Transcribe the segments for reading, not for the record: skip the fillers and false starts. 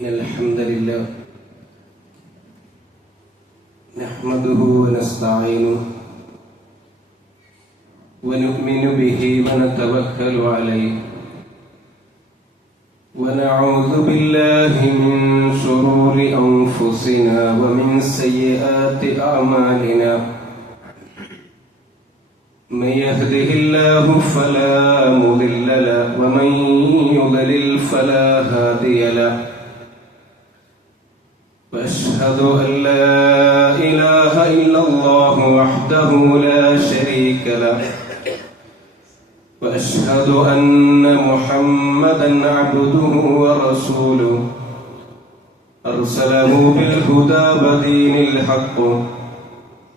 الحمد لله نحمده ونستعينه ونؤمن به ونتوكل عليه ونعوذ بالله من شرور أنفسنا ومن سيئات أعمالنا من يهده الله فلا مضل له ومن يضلل فلا هادي له وأشهد أن لا إله إلا الله وحده لا شريك له وأشهد أن محمدا عبده ورسوله أرسله بالهدى ودين الحق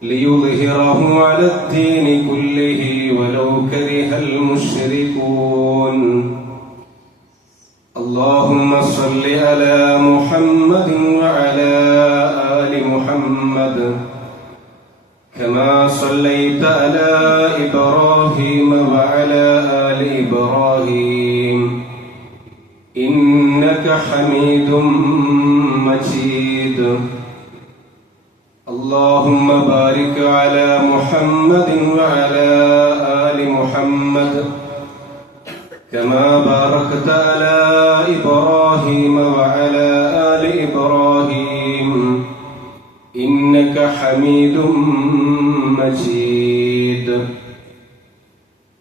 ليظهره على الدين كله ولو كره المشركون اللهم صل على محمد وعلى آل محمد كما صليت على إبراهيم وعلى آل إبراهيم إنك حميد مجيد اللهم بارك على محمد وعلى آل محمد كما باركت على إبراهيم وعلى آل إبراهيم إنك حميد مجيد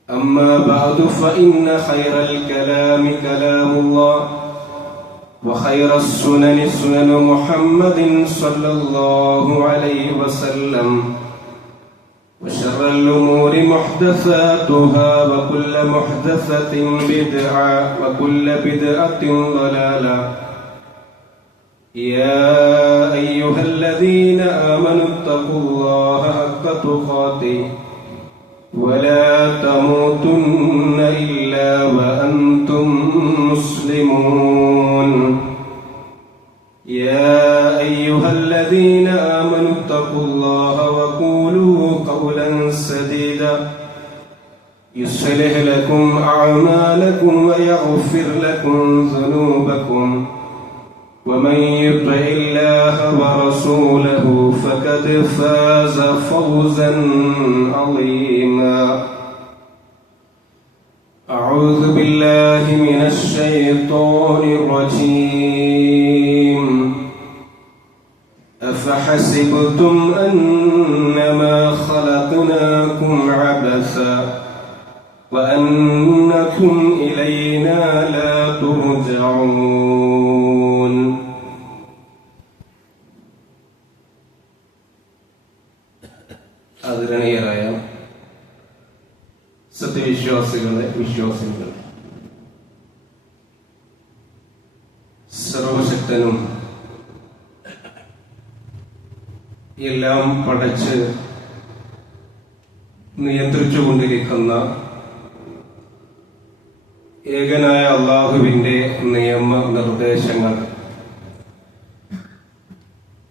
أما بعد فإن خير الكلام كلام الله وخير السنن سنن محمد صلى الله عليه وسلم وشر الأمور محدثاتها وكل محدثة بدعة وكل بدعة ضلالة يا أيها الذين آمنوا اتقوا الله حق تقاته ولا تموتن إلا وأنتم مسلمون يا أيها الذين آمنوا اتقوا الله وقولوا قولا سديدا يصلح لكم أعمالكم ويغفر لكم ذنوبكم ومن يطع الله ورسوله فقد فاز فوزا عظيما أعوذ بالله من الشيطان الرجيم أفحسبتم أنما خلقناكم عبثا وأنكم إلينا لا ترجعون ആദരണീയരായ സത്യവിശ്വാസികളെ വിശ്വാസികളെ, സർവശക്തനും എല്ലാം പടച്ച് നിയന്ത്രിച്ചുകൊണ്ടിരിക്കുന്ന ഏകനായ അല്ലാഹുവിന്റെ നിയമ നിർദ്ദേശങ്ങൾ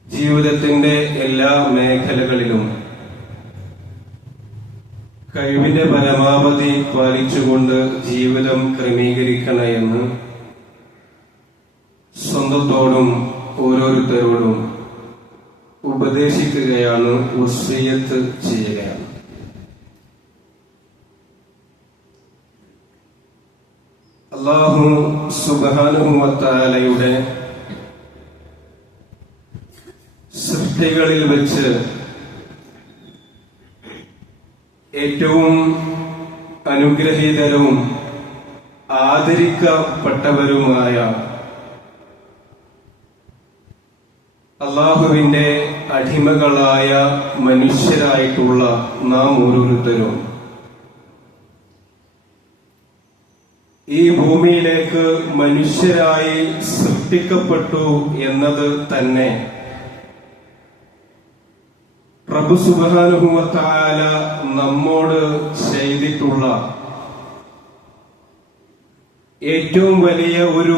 ജീവിതത്തിന്റെ എല്ലാ മേഖലകളിലും കഴിവിന്റെ പരമാവധി പാലിച്ചുകൊണ്ട് ജീവിതം ക്രമീകരിക്കണമെന്ന് സ്വന്തത്തോടും ഓരോരുത്തരോടും ഉപദേശിക്കുകയാണ്, വസിയ്യത്ത് ചെയ്യുകയാണ്. അല്ലാഹു സുബ്ഹാനഹു വ തആലയുടെ സൃഷ്ടികളിൽ വെച്ച് ഏറ്റവും അനുഗ്രഹീതരും ആദരിക്കപ്പെട്ടവരുമായ അല്ലാഹുവിന്റെ അടിമകളായ മനുഷ്യരായിട്ടുള്ള നാം ഓരോരുത്തരും ഈ ഭൂമിയിലേക്ക് മനുഷ്യരായി സൃഷ്ടിക്കപ്പെട്ടു എന്നത് തന്നെ പ്രഭു സുബ്ഹാനഹു വ തആല നമ്മോട് ചെയ്തിട്ടുള്ള ഏറ്റവും വലിയ ഒരു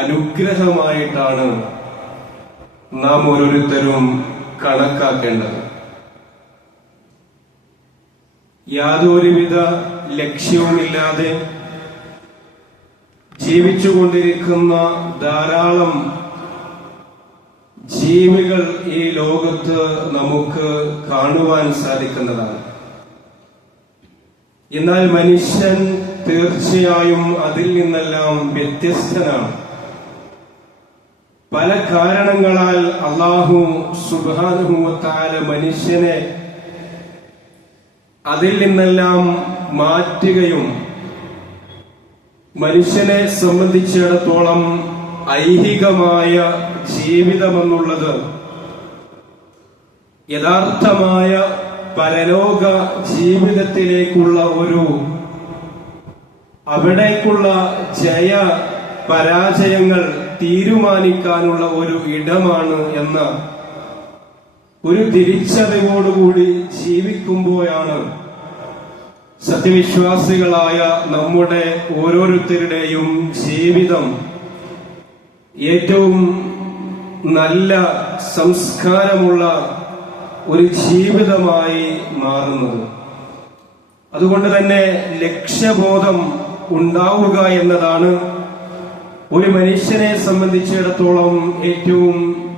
അനുഗ്രഹമായിട്ടാണ് നാം ഓരോരുത്തരും കണക്കാക്കേണ്ടത്. യാതൊരുവിധ ലക്ഷ്യവുമില്ലാതെ ജീവിച്ചുകൊണ്ടിരിക്കുന്ന ധാരാളം ജീവികൾ ഈ ലോകത്ത് നമുക്ക് കാണുവാൻ സാധിക്കുന്നതാണ്. എന്നാൽ മനുഷ്യൻ തീർച്ചയായും അതിൽ നിന്നെല്ലാം വ്യത്യസ്തനാണ്. പല കാരണങ്ങളാൽ അല്ലാഹു സുബ്ഹാനഹു വ തആല മനുഷ്യനെ അതിൽ നിന്നെല്ലാം മാറ്റുകയും മനുഷ്യനെ സംബന്ധിച്ചിടത്തോളം ഐഹികമായ ജീവിതമെന്നുള്ളത് യഥാർത്ഥമായ പരലോക ജീവിതത്തിലേക്കുള്ള അവിടേക്കുള്ള ജയ പരാജയങ്ങൾ തീരുമാനിക്കാനുള്ള ഒരു ഇടമാണ് എന്ന ഒരു തിരിച്ചറിവോടുകൂടി ജീവിക്കുമ്പോഴാണ് സത്യവിശ്വാസികളായ നമ്മുടെ ഓരോരുത്തരുടെയും ജീവിതം ഏറ്റവും നല്ല സംസ്കാരമുള്ള ഒരു ജീവിതമായി മാറുന്നത്. അതുകൊണ്ട് തന്നെ ലക്ഷ്യബോധം ഉണ്ടാവുക എന്നതാണ് ഒരു മനുഷ്യനെ സംബന്ധിച്ചിടത്തോളം ഏറ്റവും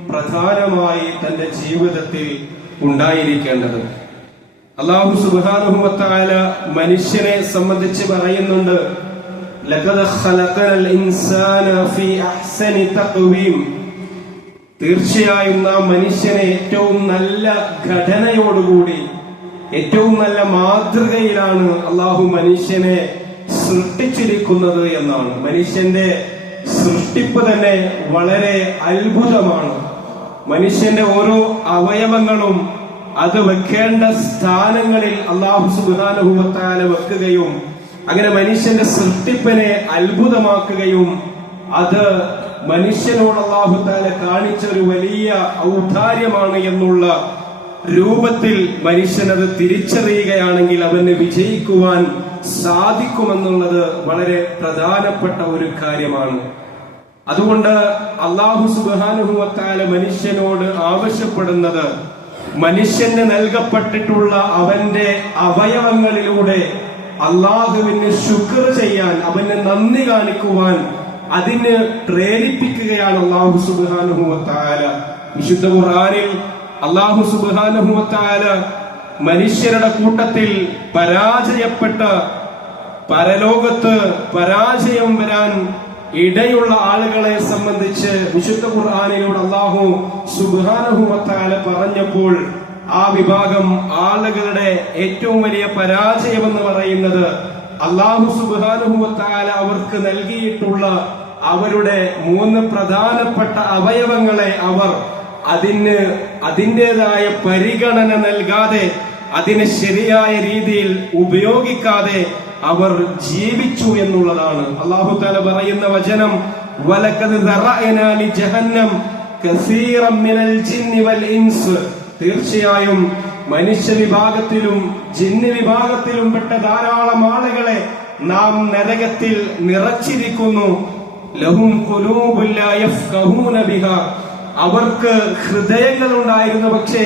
പ്രധാനമായി തന്റെ ജീവിതത്തിൽ ഉണ്ടായിരിക്കേണ്ടത്. അല്ലാഹു സുബ്ഹാനഹു വ തആല മനുഷ്യനെ സംബന്ധിച്ച് പറയുന്നുണ്ട്, ലഖദ് ഖലഖനൽ ഇൻസാന ഫീ അഹ്സനി തഖ്വീം. തീർച്ചയായും നാം മനുഷ്യനെ ഏറ്റവും നല്ല ഘടനയോടുകൂടി ഏറ്റവും നല്ല മാതൃകയിലാണ് അല്ലാഹു മനുഷ്യനെ സൃഷ്ടിച്ചിരിക്കുന്നത് എന്നാണ്. മനുഷ്യന്റെ സൃഷ്ടിപ്പ് തന്നെ വളരെ അത്ഭുതമാണ്. മനുഷ്യന്റെ ഓരോ അവയവങ്ങളും അത് വെക്കേണ്ട സ്ഥാനങ്ങളിൽ അല്ലാഹു സുബ്ഹാനഹു വ തആല വെക്കുകയും അങ്ങനെ മനുഷ്യന്റെ സൃഷ്ടിപ്പിനെ അത്ഭുതമാക്കുകയും അത് മനുഷ്യനോട് അല്ലാഹു തആല കാണിച്ച ഒരു വലിയ ഔദാര്യമാണ് എന്നുള്ള രൂപത്തിൽ മനുഷ്യനത് തിരിച്ചറിയുകയാണെങ്കിൽ അവന് വിജയിക്കുവാൻ സാധിക്കുമെന്നുള്ളത് വളരെ പ്രധാനപ്പെട്ട ഒരു കാര്യമാണ്. അതുകൊണ്ട് അല്ലാഹു സുബ്ഹാനഹു വ തആല മനുഷ്യനോട് ആവശ്യപ്പെടുന്നത് മനുഷ്യന് നൽകപ്പെട്ടിട്ടുള്ള അവന്റെ അവയവങ്ങളിലൂടെ അല്ലാഹുവിന് ശുക്ർ ചെയ്യാൻ, അവന് നന്ദി കാണിക്കുവാൻ അതിന് പ്രേരിപ്പിക്കുകയാണ് അല്ലാഹു സുബ്ഹാനഹു വ തആല. വിശുദ്ധ ഖുർആനിൽ അല്ലാഹു സുബ്ഹാനഹു വ തആല മനുഷ്യരുടെ കൂട്ടത്തിൽ പരാജയപ്പെട്ട പരലോകത്ത് പരാജയം വരാൻ ഇടയുള്ള ആളുകളെ സംബന്ധിച്ച് വിശുദ്ധ ഖുർആനിലൂടെ അല്ലാഹു സുബ്ഹാനഹു വ തആല പറഞ്ഞപ്പോൾ ആ വിഭാഗം ആളുകളുടെ ഏറ്റവും വലിയ പരാജയം എന്ന് പറയുന്നത് അല്ലാഹു സുബ്ഹാനഹു വ തആല അവർക്ക് നൽകിയിട്ടുള്ള അവരുടെ 3 പ്രധാനപ്പെട്ട അവയവങ്ങളെ അവർ അതിൻ്റെതായ പരിഗണന നൽകാതെ അതിനെ ശരിയായ രീതിയിൽ ഉപയോഗിക്കാതെ അവർ ജീവിച്ചു എന്നുള്ളതാണ്. അല്ലാഹു തആല പറയുന്ന വചനം, വലഖദ് ദറഅനാ ലി ജഹന്നം കസീറൻ മിനൽ ജിന്നി വൽ ഇൻസ്. തീർച്ചയായും മനുഷ്യ വിഭാഗത്തിലും ജിന്ന് വിഭാഗത്തിലും പെട്ട ധാരാളം ആളുകളെ നാം നരകത്തിൽ നിറച്ചിരിക്കുന്നു. ലഹും ഖുലൂബുൻ ലാ യഫ്ഖഹൂന ബിഹാ. അവർക്ക് ഹൃദയങ്ങൾ ഉണ്ടായിരുന്നു, പക്ഷേ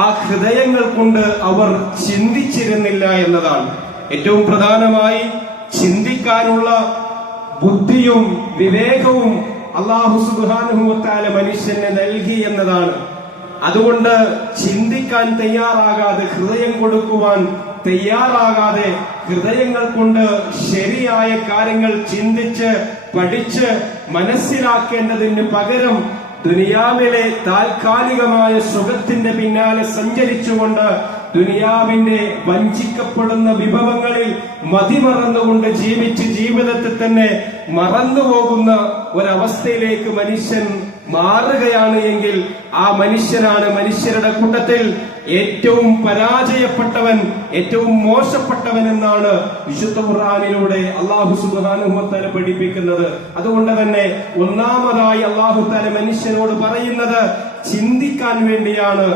ആ ഹൃദയങ്ങൾ കൊണ്ട് അവർ ചിന്തിച്ചിരുന്നില്ല എന്നതാണ്. ഏറ്റവും പ്രധാനമായി ചിന്തിക്കാനുള്ള ബുദ്ധിയും വിവേകവും അല്ലാഹു സുബ്ഹാനഹു വ തആല മനുഷ്യന് നൽകി എന്നതാണ്. അതുകൊണ്ട് ചിന്തിക്കാൻ തയ്യാറാകാതെ, ഹൃദയം കൊടുക്കുവാൻ തയ്യാറാകാതെ, ഹൃദയങ്ങൾ കൊണ്ട് ശരിയായ കാര്യങ്ങൾ ചിന്തിച്ച് പഠിച്ച് മനസ്സിലാക്കേണ്ടതിന് പകരം ദുനിയാവിലെ താൽക്കാലികമായ സുഖത്തിന്റെ പിന്നാലെ സഞ്ചരിച്ചുകൊണ്ട് ദുനിയാവിന്റെ വഞ്ചിക്കപ്പെടുന്ന വിഭവങ്ങളിൽ മതിമറന്നുകൊണ്ട് ജീവിച്ച് ജീവിതത്തിൽ തന്നെ മറന്നുപോകുന്ന ഒരവസ്ഥയിലേക്ക് മനുഷ്യൻ മാറുകയാണ് എങ്കിൽ ആ മനുഷ്യനാണ് മനുഷ്യരുടെ കൂട്ടത്തിൽ ഏറ്റവും പരാജയപ്പെട്ടവൻ, ഏറ്റവും മോശപ്പെട്ടവൻ എന്നാണ് വിശുദ്ധ ഖുർആനിലൂടെ അല്ലാഹു സുബ്ഹാനഹു വ തആല പഠിപ്പിക്കുന്നത്. അതുകൊണ്ട് തന്നെ ഒന്നാമതായി അല്ലാഹു തആല മനുഷ്യനോട് പറയുന്നത് ചിന്തിക്കാൻ വേണ്ടിയാണ്,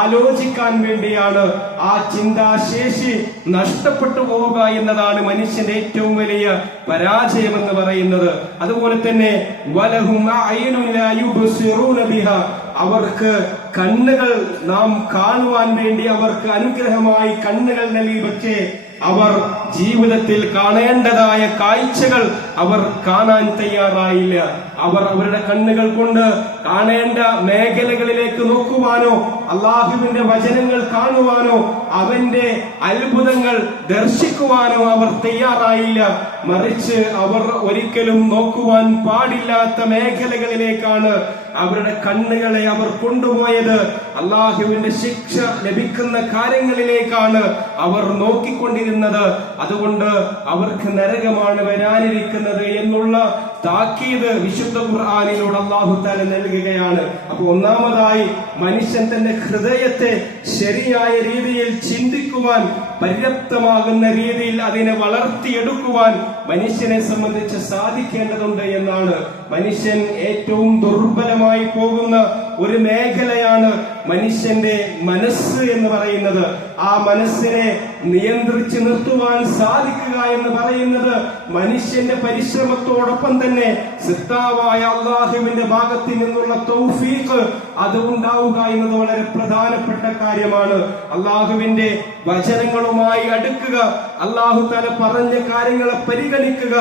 ആലോചിക്കാൻ വേണ്ടിയാണ്. ആ ചിന്താശേഷി നഷ്ടപ്പെട്ടു പോവുക എന്നതാണ് മനുഷ്യന്റെ ഏറ്റവും വലിയ പരാജയം എന്ന് പറയുന്നത്. അതുപോലെ തന്നെ വലഹും അഅ്യുനുൻ ലാ യുബ്സിറൂന ബിഹാ. അവർക്ക് കണ്ണുകൾ നാം കാണുവാൻ വേണ്ടി അവർക്ക് അനുഗ്രഹമായി കണ്ണുകൾ നൽകി, പക്ഷേ അവർ ജീവിതത്തിൽ കാണേണ്ടതായ കാഴ്ചകൾ അവർ കാണാൻ തയ്യാറായില്ല. അവർ അവരുടെ കണ്ണുകൾ കൊണ്ട് കാണേണ്ട മേഖലകളിലേക്ക് നോക്കുവാനോ അള്ളാഹുവിന്റെ വചനങ്ങൾ കാണുവാനോ അവന്റെ അത്ഭുതങ്ങൾ ദർശിക്കുവാനോ അവർ തയ്യാറായില്ല. മറിച്ച് അവർ ഒരിക്കലും നോക്കുവാൻ പാടില്ലാത്ത മേഖലകളിലേക്കാണ് അവരുടെ കണ്ണുകളെ അവർ കൊണ്ടുപോയത്. അള്ളാഹുവിന്റെ ശിക്ഷ ലഭിക്കുന്ന കാര്യങ്ങളിലേക്കാണ് അവർ നോക്കിക്കൊണ്ടിരുന്നത്. അതുകൊണ്ട് അവർക്ക് നരകമാണ് വരാനിരിക്കുന്നത് എന്നുള്ള താക്കീത് വിശുദ്ധ ഖുർആനിലൂടെ അല്ലാഹു തആല നൽകുകയാണ്. അപ്പൊ ഒന്നാമതായി മനുഷ്യൻ തന്റെ ഹൃദയത്തെ ശരിയായ രീതിയിൽ ചിന്തിക്കുവാൻ, പര്യാപ്തമാകുന്ന രീതിയിൽ അതിനെ വളർത്തിയെടുക്കുവാൻ മനുഷ്യനെ സംബന്ധിച്ച് സാധിക്കേണ്ടതുണ്ട് എന്നാണ്. മനുഷ്യൻ ഏറ്റവും ദുർബലമായി പോകുന്ന ഒരു മേഖലയാണ് മനുഷ്യന്റെ മനസ്സ് എന്ന് പറയുന്നത്. ആ മനസ്സിനെ നിയന്ത്രിച്ച് നിർത്തുവാൻ സാധിക്കുക എന്ന് പറയുന്നത് മനുഷ്യന്റെ പരിശ്രമത്തോടൊപ്പം തന്നെ സിദ്ധാവായ അള്ളാഹുവിന്റെ ഭാഗത്ത് നിന്നുള്ള തൗഫീഖ് അത് ഉണ്ടാവുക എന്നത് വളരെ പ്രധാനപ്പെട്ട കാര്യമാണ്. അള്ളാഹുവിന്റെ വചനങ്ങളുമായി അടുക്കുക, അള്ളാഹു തആല പറഞ്ഞ കാര്യങ്ങളെ പരിഗണിക്കുക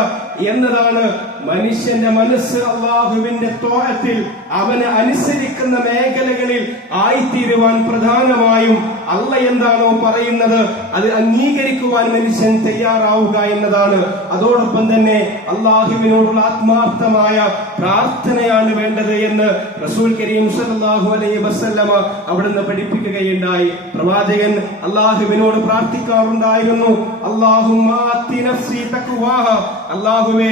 എന്നതാണ് മനുഷ്യന്റെ മനസ്സ് അള്ളാഹുവിന്റെ ത്വഅത്തിൽ അവനെ അനുസരിക്കുന്ന മേഖലകളിൽ ആയിത്തീരുവാൻ പ്രധാനമായും അല്ല എന്താണോ പറയുന്നത് അത് അംഗീകരിക്കുവാൻ മനുഷ്യൻ തയ്യാറാവുക എന്നതാണ്. അതോടൊപ്പം തന്നെ അള്ളാഹുവിനോടുള്ള ആത്മാർത്ഥമായ പ്രാർത്ഥനയാണ് വേണ്ടത് എന്ന് റസൂൽ കരീം സല്ലല്ലാഹു അലൈഹി വസല്ലമ അവിടുന്ന് പഠിപ്പിക്കുകയുണ്ടായി. പ്രവാചകൻ അള്ളാഹുവിനോട് പ്രാർത്ഥിക്കാറുണ്ടായിരുന്നു, അല്ലാഹുമ്മ ആതി നഫ്സി തഖ്വാഹ, അല്ലാഹുവേ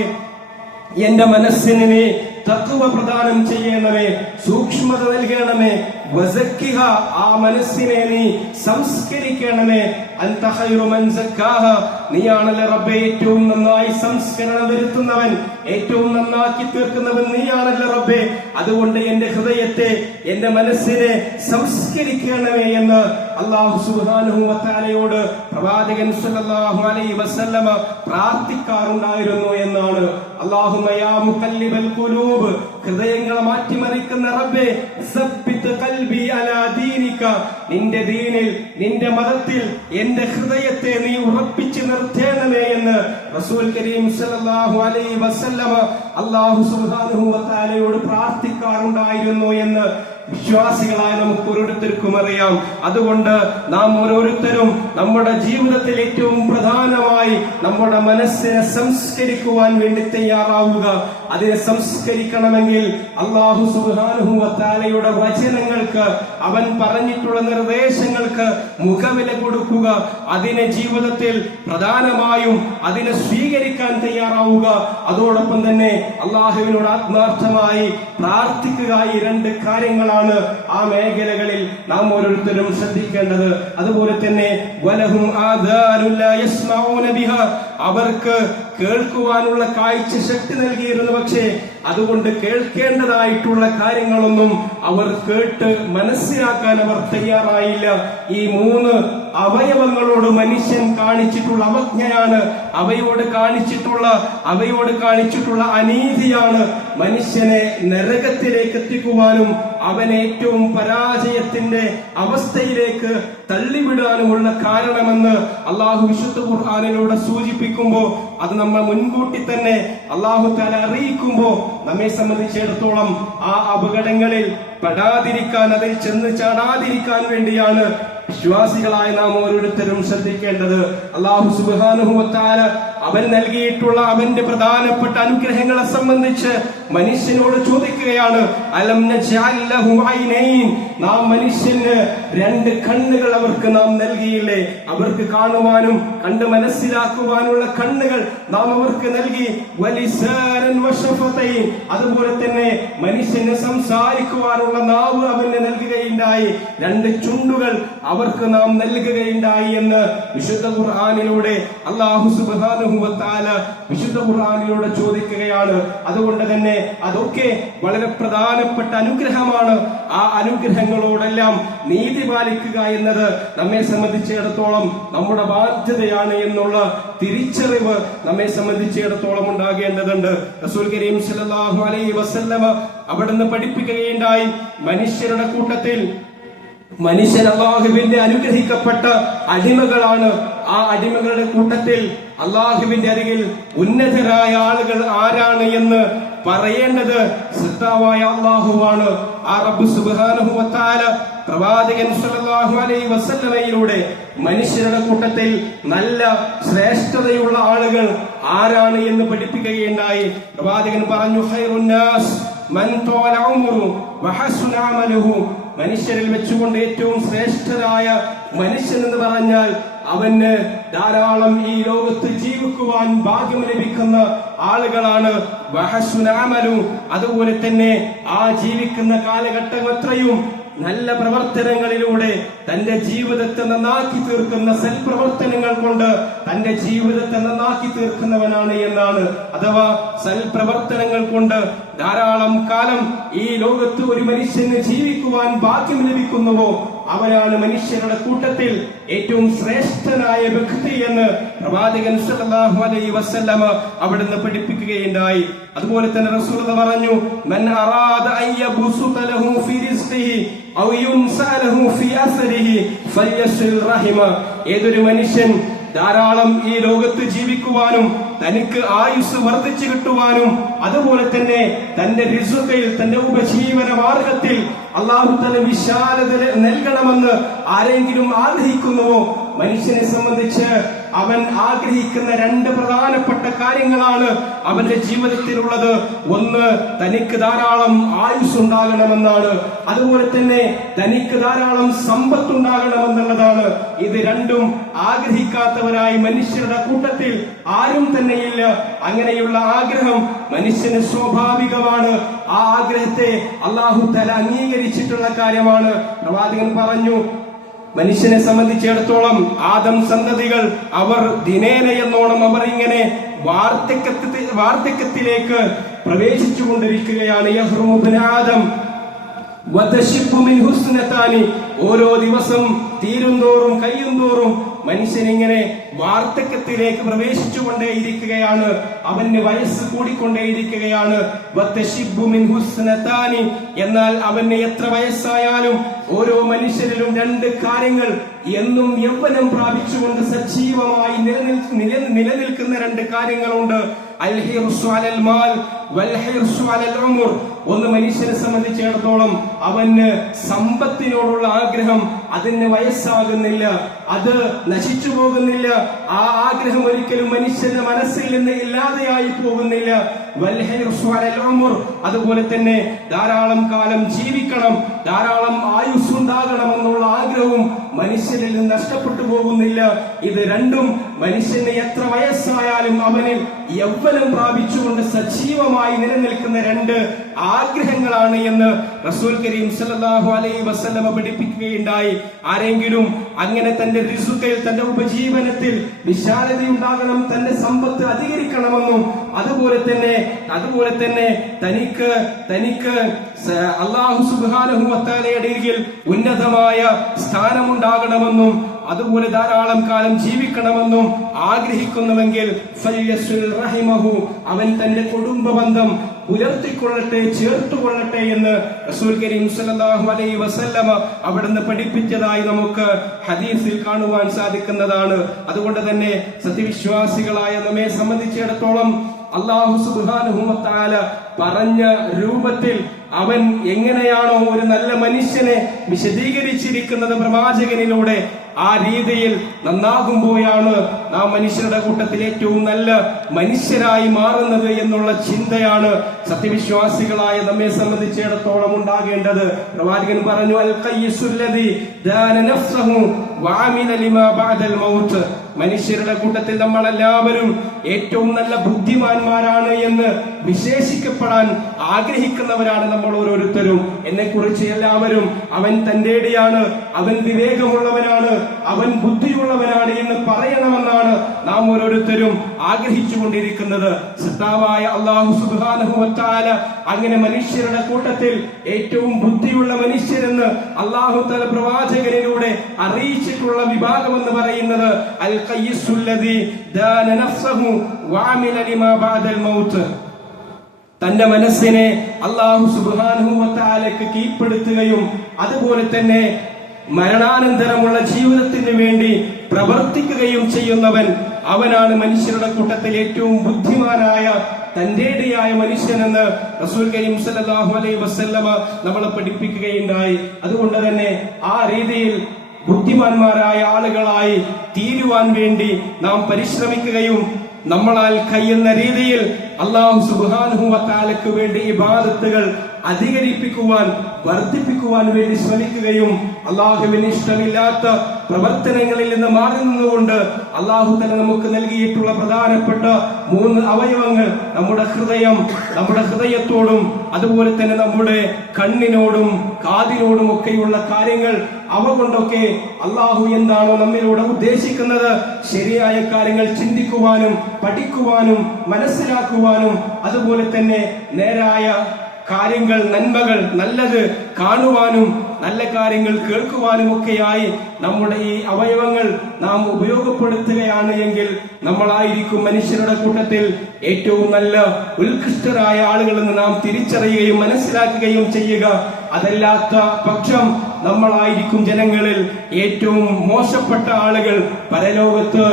എന്റെ മനസ്സിന് നീ തഖ്വ പ്രദാനം ചെയ്യണമേ, സൂക്ഷ്മത നൽകണമേ, വസക്കിഹ ആ മനസ്സിനെ നീ സംസ്കരിക്കണമേ, അൻത ഖൈറു മൻ സക്കാഹ നീയാണല്ലേ റബ്ബേ ഏറ്റവും നന്നായി സംസ്കരണം വരുത്തുന്നവൻ, ഏറ്റവും നന്നാക്കി തീർക്കുന്നവൻ നീയാണല്ലേ റബ്ബേ. അതുകൊണ്ട് എന്റെ ഹൃദയത്തെ, എന്റെ മനസ്സിനെ സംസ്കരിക്കണമേ എന്ന് അല്ലാഹു സുബ്ഹാനഹു വ തആലയോട് പ്രവാചകൻ സല്ലല്ലാഹു അലൈഹി വസല്ലമ പ്രാർത്ഥിക്കാറുണ്ടായിരുന്നു എന്നാണ്. അല്ലാഹുമ്മ യാ മുഖല്ലിബൽ ഖുലൂബ്, ഹൃദയങ്ങളെ മാറ്റിമറിക്കുന്ന റബ്ബേ, സബ്ബിത് ഖൽബി അലാ ദീനിക, നിന്റെ ദീനിൽ, നിന്റെ മതത്തിൽ എന്റെ ഹൃദയത്തെ നീ ഉറപ്പിച്ചു നിർത്തേണമേ എന്ന് റസൂൽ കരീം സല്ലല്ലാഹു അലൈഹി വസല്ലമ അല്ലാഹു സുബ്ഹാനഹു വ തആലയോട് പ്രാർത്ഥിക്കാറുണ്ടായിരുന്നു എന്ന് വിശ്വാസികളായ നമുക്ക് ഓരോരുത്തർക്കും അറിയാം. അതുകൊണ്ട് നാം ഓരോരുത്തരും നമ്മുടെ ജീവിതത്തിൽ ഏറ്റവും പ്രധാനമായി നമ്മുടെ മനസ്സിനെ സംസ്കരിക്കുവാൻ വേണ്ടി തയ്യാറാവുക. അതിനെ സംസ്കരിക്കണമെങ്കിൽ അല്ലാഹു സുബ്ഹാനഹു വ തആലയുടെ വചനങ്ങൾക്ക്, അവൻ പറഞ്ഞിട്ടുള്ള നിർദ്ദേശങ്ങൾക്ക് മുഖവില കൊടുക്കുക. അതിനെ ജീവിതത്തിൽ പ്രധാനമായും അതിനെ സ്വീകരിക്കാൻ തയ്യാറാവുക. അതോടൊപ്പം തന്നെ അല്ലാഹുവിനോട് ആത്മാർത്ഥമായി പ്രാർത്ഥിക്കുക. ഈ രണ്ട് കാര്യങ്ങളാണ് ആ മേഖലകളിൽ നാം ഓരോരുത്തരും ശ്രദ്ധിക്കേണ്ടത്. അതുപോലെ തന്നെ വലഹും ആദാനുൻ ലാ യസ്മഊന ബിഹാ, അവർക്ക് കേൾക്കുവാനുള്ള കാഴ്ച ശക്തി നൽകിയിരുന്നു, പക്ഷേ അതുകൊണ്ട് കേൾക്കേണ്ടതായിട്ടുള്ള കാര്യങ്ങളൊന്നും അവർ കേട്ട് മനസ്സിലാക്കാൻ അവർ തയ്യാറായില്ല. ഈ മൂന്ന് അവയവങ്ങളോട് മനുഷ്യൻ കാണിച്ചിട്ടുള്ള അവജ്ഞയാണ്, അവയോട് കാണിച്ചിട്ടുള്ള അനീതിയാണ് മനുഷ്യനെ നരകത്തിലേക്ക് എത്തിക്കുവാനും അവനെ ഏറ്റവും പരാജയത്തിന്റെ അവസ്ഥയിലേക്ക് തള്ളിവിടാനുമുള്ള കാരണമെന്ന് അള്ളാഹു വിശുദ്ധ ഖുർആനിലൂടെ സൂചിപ്പിക്കുമ്പോൾ, അത് നമ്മൾ മുൻകൂട്ടി തന്നെ അള്ളാഹു തആല അറിയിക്കുമ്പോൾ നമ്മെ സംബന്ധിച്ചിടത്തോളം ആ അപകടങ്ങളിൽ പെടാതിരിക്കാൻ, അതിൽ ചെന്ന് ചാടാതിരിക്കാൻ വേണ്ടിയാണ് വിശ്വാസികളായ നാം ഓരോരുത്തരും ശ്രദ്ധിക്കേണ്ടത്. അല്ലാഹു സുബ്ഹാനഹു വ തആല അവൻ നൽകിയിട്ടുള്ള അവന്റെ പ്രധാനപ്പെട്ട അനുഗ്രഹങ്ങളെ സംബന്ധിച്ച് മനുഷ്യനോട് ചോദിക്കുകയാണ്, അലം നജഅൽ ലഹു ഐനൈൻ, നാം മനുഷ്യന് രണ്ട് കണ്ണുകൾ അവർക്ക് നാം നൽകിയില്ലേ? അവർക്ക് കാണുവാനും കണ്ട് മനസ്സിലാക്കുവാനുള്ള കണ്ണുകൾ നാം അവർക്ക് നൽകി. വലിസാനൻ വശഫതൈൻ, അതുപോലെ തന്നെ മനുഷ്യന് സംസാരിക്കുവാനുള്ള നാവ് അവന് നൽകുകയുണ്ടായി. രണ്ട് ചുണ്ടുകൾ അവർക്ക് നാം നൽകുകയുണ്ടായി എന്ന് വിശുദ്ധ ഖുർആനിലൂടെ അല്ലാഹു സുബ്ഹാനഹു വ തആല വിശുദ്ധ ഖുർആനിലൂടെ ചോദിക്കുകയാണ്. അതുകൊണ്ട് തന്നെ അതൊക്കെ വളരെ പ്രധാനപ്പെട്ട അനുഗ്രഹമാണ്. ആ അനുഗ്രഹങ്ങളോടെല്ലാം നീതി പാലിക്കുക എന്നത് നമ്മെ സംബന്ധിച്ചിടത്തോളം നമ്മുടെ ബാധ്യതയാണ് എന്നുള്ള തിരിച്ചറിവ് നമ്മെ സംബന്ധിച്ചിടത്തോളം ഉണ്ടാകേണ്ടതുണ്ട്. റസൂൽ കരീം സല്ലല്ലാഹു അലൈഹി വസല്ലമ അവിടുന്ന് പഠിപ്പിക്കുകയുണ്ടായി, മനുഷ്യരുടെ കൂട്ടത്തിൽ മനുഷ്യൻ അല്ലാഹുവിന്റെ അനുഗ്രഹിക്കപ്പെട്ട അടിമകളാണ്. ആ അടിമകളുടെ കൂട്ടത്തിൽ അള്ളാഹുവിന്റെ അരികിൽ ഉന്നതരായ ആളുകൾ ആരാണ് എന്ന് പറയേണ്ടത് സൃഷ്ടാവായ അള്ളാഹുവാണ്. ആ റബ്ബ് സുബ്ഹാനഹു വ തആല പ്രവാചകൻ സല്ലല്ലാഹു അലൈഹി വസല്ലമയിലൂടെ മനുഷ്യരുടെ കൂട്ടത്തിൽ നല്ല ശ്രേഷ്ഠതയുള്ള ആളുകൾ ആരാണ് എന്ന് പഠിപ്പിക്കുകയുണ്ടായി. പ്രവാചകൻ പറഞ്ഞു, ഖൈറുന്നാസ് മൻ ത്വാല ഉംറുഹു വഹസുന അമലുഹു. മനുഷ്യരിൽ വെച്ചുകൊണ്ട് ഏറ്റവും ശ്രേഷ്ഠരായ മനുഷ്യൻ എന്ന് പറഞ്ഞാൽ അവന് ധാരാളം ഈ ലോകത്ത് ജീവിക്കുവാൻ ഭാഗ്യം ലഭിക്കുന്ന ആളുകളാണ്. വഹസുന അമലു, അതുപോലെ തന്നെ ആ ജീവിക്കുന്ന കാലഘട്ടം അത്രയും നല്ല പ്രവർത്തനങ്ങളിലൂടെ തന്റെ ജീവിതത്തെ നന്നാക്കി തീർക്കുന്ന സൽപ്രവർത്തനങ്ങൾ കൊണ്ട് തന്റെ ജീവിതത്തെ നന്നാക്കി തീർക്കുന്നവനാണ് എന്നാണ്. അഥവാ സൽപ്രവർത്തനങ്ങൾ കൊണ്ട് ധാരാളം കാലം ഈ ലോകത്ത് ഒരു മനുഷ്യന് ജീവിക്കുവാൻ ഭാഗ്യം ലഭിക്കുന്നുവോ അവനാണ് മനുഷ്യരുടെ കൂട്ടത്തിൽ ഏറ്റവും ശ്രേഷ്ഠനായ വ്യക്തി എന്ന് പ്രവാചകൻ സല്ലല്ലാഹു അലൈഹി വസല്ലമ അവിടുന്ന് പഠിപ്പിക്കുകയുണ്ടായി. അതുപോലെ തന്നെ റസൂൽ പറഞ്ഞു, മൻ അറാദ അൻ യബ്സുത ലഹു ഫീ റിസ്ഖിഹി ഔ യുൻസഅ ലഹു ഫീ അസ്രിഹി ഫൽയസിൽ റഹിമ. ഏതൊരു മനുഷ്യൻ ധാരാളം ഈ ലോകത്ത് ജീവിക്കുവാനും തനിക്ക് ആയുസ് വർദ്ധിച്ചു കിട്ടുവാനും അതുപോലെ തന്നെ തന്റെ റിസ്ഖിൽ തന്റെ ഉപജീവന മാർഗത്തിൽ അല്ലാഹു തആല വിശാലത നൽകണമെന്ന് ആരെങ്കിലും ആഗ്രഹിക്കുന്നുവോ മനുഷ്യനെ സംബന്ധിച്ച് അവൻ ആഗ്രഹിക്കുന്ന രണ്ട് പ്രധാനപ്പെട്ട കാര്യങ്ങളാണ് അവന്റെ ജീവിതത്തിലുള്ളത്. ഒന്ന്, തനിക്ക് ധാരാളം ആയുസ് ഉണ്ടാകണമെന്നാണ്. അതുപോലെ തന്നെ തനിക്ക് ധാരാളം സമ്പത്തുണ്ടാകണമെന്നുള്ളതാണ്. ഇത് രണ്ടും ആഗ്രഹിക്കാത്തവരായി മനുഷ്യരുടെ കൂട്ടത്തിൽ ആരും തന്നെയില്ല. അങ്ങനെയുള്ള ആഗ്രഹം മനുഷ്യന് സ്വാഭാവികമാണ്. ആ ആഗ്രഹത്തെ അല്ലാഹു തആല അംഗീകരിച്ചിട്ടുള്ള കാര്യമാണ്. പ്രവാചകൻ പറഞ്ഞു, മനുഷ്യനെ സംബന്ധിച്ചിടത്തോളം ആദം സന്തതികൾ അവർ ദിനേന എന്നോണം അവർ ഇങ്ങനെ വാർദ്ധക്യത്തിലേക്ക് പ്രവേശിച്ചു കൊണ്ടിരിക്കുകയാണ്. യഹ്റുമു ഇബ്നു ആദം വതശിബ്ബു മിൻ ഹുസ്നതാനി. ഓരോ ദിവസം തീരുന്തോറും കഴിയുന്തോറും മനുഷ്യൻ ഇങ്ങനെ വാർദ്ധക്യത്തിലേക്ക് പ്രവേശിച്ചു കൊണ്ടേയിരിക്കുകയാണ്. അവന് വയസ്സ് കൂടിക്കൊണ്ടേയിരിക്കുകയാണ്. വതശിബ്ബു മിൻ ഹുസ്നതാനി, എന്നാൽ അവന് എത്ര വയസ്സായാലും ഓരോ മനുഷ്യരിലും രണ്ട് കാര്യങ്ങൾ എന്നും യൗവനം പ്രാപിച്ചുകൊണ്ട് സജീവമായി നിലനിൽക്കുന്ന രണ്ട് കാര്യങ്ങളുണ്ട്. അൽ ഹിർസു അലൽ മാൽ വൽ ഹിർസു അലൽ ഉംർ. ഒന്ന്, മനുഷ്യനെ സംബന്ധിച്ചിടത്തോളം അവന് സമ്പത്തിനോടുള്ള ആഗ്രഹം അതിന് വയസ്സാകുന്നില്ല, അത് നശിച്ചു പോകുന്നില്ല. ആ ആഗ്രഹം ഒരിക്കലും മനുഷ്യന്റെ മനസ്സിൽ നിന്ന് ഇല്ലാതെയായി പോകുന്നില്ല. വൽ ഹിർസു അലൽ ഉംർ, അതുപോലെ തന്നെ ധാരാളം കാലം ജീവിക്കണം, ധാരാളം ആയുസ് ഉണ്ടാകണമെന്നുള്ള ആഗ്രഹവും മനുഷ്യനിൽ നിന്ന് നഷ്ടപ്പെട്ടു പോകുന്നില്ല. ഇത് രണ്ടും മനുഷ്യന് എത്ര വയസ്സായാലും അവനിൽ യൗവനം പ്രാപിച്ചുകൊണ്ട് സജീവമായി നിലനിൽക്കുന്ന രണ്ട് ആഗ്രഹങ്ങളാണ് എന്ന് റസൂൽ കരീം സല്ലല്ലാഹു അലൈഹി വസല്ലമ പഠിപ്പിക്കുകയുണ്ടായി. ആരെങ്കിലും അങ്ങനെ തന്റെ റിസ്ഖിൽ തന്റെ ഉപജീവനത്തിൽ വിശാലതയുണ്ടാകണം, തന്റെ സമ്പത്ത് അധികരിക്കണമെന്നും അതുപോലെ തന്നെ തനിക്ക് അല്ലാഹു സുബ്ഹാനഹു വ തആലയുടെ അരികിൽ ഉന്നതമായ സ്ഥാനമുണ്ടാകണമെന്നും അതുപോലെ ധാരാളം കാലം ജീവിക്കണമെന്നും ആഗ്രഹിക്കുന്നുവെങ്കിൽ ഫൽയസുൽ റഹിമഹു, അവൻ തന്റെ കുടുംബ ബന്ധം പുലർത്തിക്കൊള്ളട്ടെ, ചേർത്തുകൊള്ളട്ടെ എന്ന് റസൂൽ കരീം സല്ലല്ലാഹു അലൈഹി വസല്ലമ അവിടുന്ന് പഠിപ്പിച്ചതായി നമുക്ക് ഹദീസിൽ കാണുവാൻ സാധിക്കുന്നതാണ്. അതുകൊണ്ട് തന്നെ സത്യവിശ്വാസികളായ നമ്മെ സംബന്ധിച്ചിടത്തോളം അല്ലാഹു സുബ്ഹാനഹു വ തആല പറഞ്ഞ രൂപത്തിൽ അവൻ എങ്ങനെയാണോ ഒരു നല്ല മനുഷ്യനെ വിശദീകരിച്ചിരിക്കുന്നത് പ്രവാചകനിലൂടെ, ആ രീതിയിൽ നന്നാകുമ്പോഴാണ് നാം മനുഷ്യരുടെ കൂട്ടത്തിൽ ഏറ്റവും നല്ല മനുഷ്യരായി മാറുന്നത് എന്നുള്ള ചിന്തയാണ് സത്യവിശ്വാസികളായ നമ്മെ സംബന്ധിച്ചിടത്തോളം ഉണ്ടാകേണ്ടത്. പ്രവാചകൻ പറഞ്ഞു, അൽ ഖയ്യിസുല്ലദി ദാന നഫ്സഹു വഅമില ലിമാ ബഅദൽ മൗത്ത്. മനുഷ്യരുടെ കൂട്ടത്തിൽ നമ്മളെല്ലാവരും ഏറ്റവും നല്ല ബുദ്ധിമാന്മാരാണ് എന്ന് വിശേഷിക്കപ്പെടാൻ ആഗ്രഹിക്കുന്നവരാണ് നമ്മൾ ഓരോരുത്തരും. എന്നെ കുറിച്ച് എല്ലാവരും അവൻ തന്റേടിയാണ്, അവൻ വിവേകമുള്ളവനാണ്, അവൻ ബുദ്ധിയുള്ളവനാണ് എന്ന് പറയണമെന്നാണ് നാം ഓരോരുത്തരും ആഗ്രഹിച്ചു കൊണ്ടിരിക്കുന്നത്. സത്താവായ അല്ലാഹു സുബ്ഹാനഹു വ തആല അങ്ങനെ മനുഷ്യരുടെ കൂട്ടത്തിൽ ഏറ്റവും ബുദ്ധിയുള്ള മനുഷ്യരെന്ന് അല്ലാഹു തആല പ്രവാചകനിലൂടെ അറിയിച്ചിട്ടുള്ള വിഭാഗം എന്ന് പറയുന്നത് അൽ ഖയ്യിസുല്ലദി ദാന നഫ്സഹു വഅമില ലിമാ ബഅദൽ മൗത്ത്. തന്റെ മനസ്സിനെ അല്ലാഹു സുബ്ഹാനഹു വ തആലയ്ക്ക് കീഴ്പ്പെടുത്തുകയും അതുപോലെ തന്നെ മരണാനന്തരമുള്ള ജീവിതത്തിന് വേണ്ടി പ്രവർത്തിക്കുകയും ചെയ്യുന്നവൻ അവനാണ് മനുഷ്യരുടെ കൂട്ടത്തിൽ ഏറ്റവും ബുദ്ധിമാനായ തന്റേടിയായ മനുഷ്യനെന്ന് റസൂൽ കരീം സല്ലല്ലാഹു അലൈഹി വസല്ലമ നമ്മളെ പഠിപ്പിക്കുകയുണ്ടായി. അതുകൊണ്ട് തന്നെ ആ രീതിയിൽ ബുദ്ധിമാന്മാരായ ആളുകളായി തീരുവാൻ വേണ്ടി നാം പരിശ്രമിക്കുകയും നമ്മളാൽ കഴിയുന്ന രീതിയിൽ അല്ലാഹു സുബ്ഹാനഹു വ തആലയ്ക്ക് വേണ്ടി ഇബാദത്തുകൾ അധികരിപ്പിക്കുവാൻ വർദ്ധിപ്പിക്കുവാൻ വേണ്ടി ശ്രമിക്കുകയും അള്ളാഹുവിന് ഇഷ്ടമില്ലാത്ത പ്രവർത്തനങ്ങളിൽ നിന്ന് മാറി നിന്നുകൊണ്ട് അള്ളാഹു തന്നെ നമുക്ക് നൽകിയിട്ടുള്ള പ്രധാനപ്പെട്ട 3 അവയവങ്ങൾ നമ്മുടെ ഹൃദയത്തോടും അതുപോലെ തന്നെ നമ്മുടെ കണ്ണിനോടും കാതിനോടും ഒക്കെയുള്ള കാര്യങ്ങൾ അവ കൊണ്ടൊക്കെ അള്ളാഹു എന്താണോ നമ്മിലൂടെ ഉദ്ദേശിക്കുന്നത് ശരിയായ കാര്യങ്ങൾ ചിന്തിക്കുവാനും പഠിക്കുവാനും മനസ്സിലാക്കുവാനും അതുപോലെ തന്നെ നേരായ കാര്യങ്ങൾ നന്മകൾ നല്ലത് കാണുവാനും നല്ല കാര്യങ്ങൾ കേൾക്കുവാനും ഒക്കെയായി നമ്മുടെ ഈ അവയവങ്ങൾ നാം ഉപയോഗപ്പെടുത്തുകയാണ് എങ്കിൽ നമ്മളായിരിക്കും മനുഷ്യരുടെ കൂട്ടത്തിൽ ഏറ്റവും നല്ല ഉത്കൃഷ്ടരായ ആളുകളെന്ന് നാം തിരിച്ചറിയുകയും മനസ്സിലാക്കുകയും ചെയ്യുക. അതല്ലാത്ത പക്ഷം നമ്മളായിരിക്കും ജനങ്ങളിൽ ഏറ്റവും മോശപ്പെട്ട ആളുകൾ. പരലോകത്ത്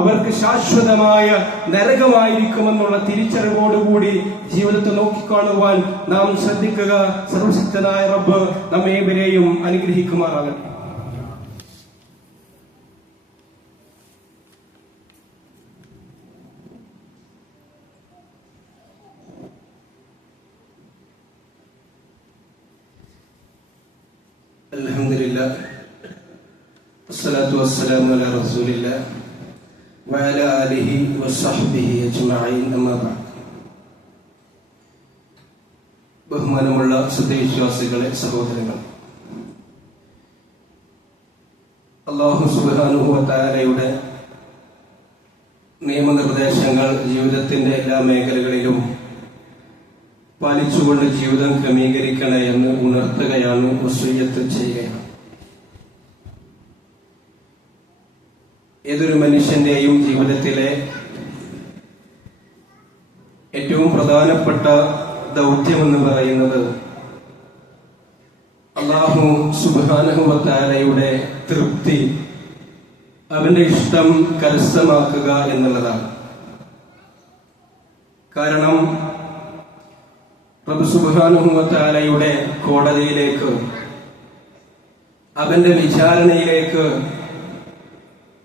അവർക്ക് ശാശ്വതമായ നരകമായിരിക്കുമെന്നുള്ള തിരിച്ചറിവോടുകൂടി ജീവിതത്തെ നോക്കിക്കാണുവാൻ നാം ശ്രദ്ധിക്കുക. സർവശക്തനായ റബ്ബ് നമ്മേവരെയും അനുഗ്രഹിക്കുമാറാകട്ടെ. അൽഹംദുലില്ലാഹ് വസ്സലാത്തു വസ്സലാമു അലാ റസൂലില്ലാഹ് വഅലാ ആലിഹി വസ്സഹ്ബിഹി അജ്മഈൻ. അമ്മാ ബഅദ്. ബഹുമാനമുള്ള സത്യവിശ്വാസികളെ, സഹോദരങ്ങൾ, അല്ലാഹു സുബ്ഹാനഹു വ തആലയുടെ നിയമനിർദ്ദേശങ്ങൾ ജീവിതത്തിന്റെ എല്ലാ മേഖലകളിലും പാലിച്ചുകൊണ്ട് ജീവിതം ക്രമീകരിക്കണേ എന്ന് ഉണർത്തുകയാണ്, വസിയ്യത്ത് ചെയ്യുകയാണ്. ഏതൊരു മനുഷ്യന്റെയും ജീവിതത്തിലെ ഏറ്റവും പ്രധാനപ്പെട്ട ദൗത്യമെന്ന് പറയുന്നത് അല്ലാഹു സുബ്ഹാനഹു വ തആലയുടെ തൃപ്തി, അവന്റെ ഇഷ്ടം കരസ്ഥമാക്കുക എന്നുള്ളതാണ്. കാരണം റബ്ബ് സുബ്ഹാനഹു വ തആലയുടെ കോടതിയിലേക്ക്, അവന്റെ വിചാരണയിലേക്ക്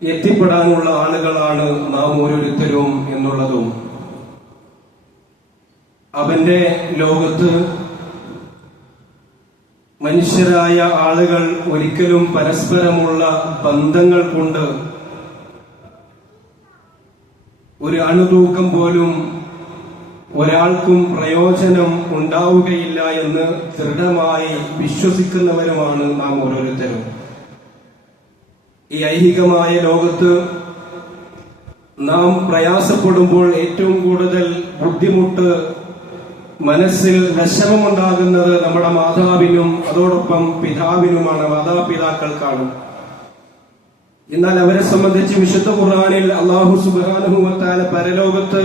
എത്തിപ്പെടാനുള്ള ആളുകളാണ് നാം ഓരോരുത്തരും എന്നുള്ളതും, അവന്റെ ലോകത്ത് മനുഷ്യരായ ആളുകൾ ഒരിക്കലും പരസ്പരമുള്ള ബന്ധങ്ങൾ കൊണ്ട് ഒരു അണുതൂക്കം പോലും ഒരാൾക്കും പ്രയോജനം ഉണ്ടാവുകയില്ല എന്ന് ദൃഢമായി വിശ്വസിക്കുന്നവരുമാണ് നാം ഓരോരുത്തരും. ഈ ഐഹികമായ ലോകത്ത് നാം പ്രയാസപ്പെടുമ്പോൾ ഏറ്റവും കൂടുതൽ ബുദ്ധിമുട്ട്, മനസ്സിൽ വിഷമമുണ്ടാകുന്നത് നമ്മുടെ മാതാവിനും അതോടൊപ്പം പിതാവിനുമാണ്, മാതാപിതാക്കൾക്കാണ്. എന്നാൽ അവരെ സംബന്ധിച്ച് വിശുദ്ധ ഖുർആനിൽ അല്ലാഹു സുബ്ഹാനഹു വ തആല പരലോകത്ത്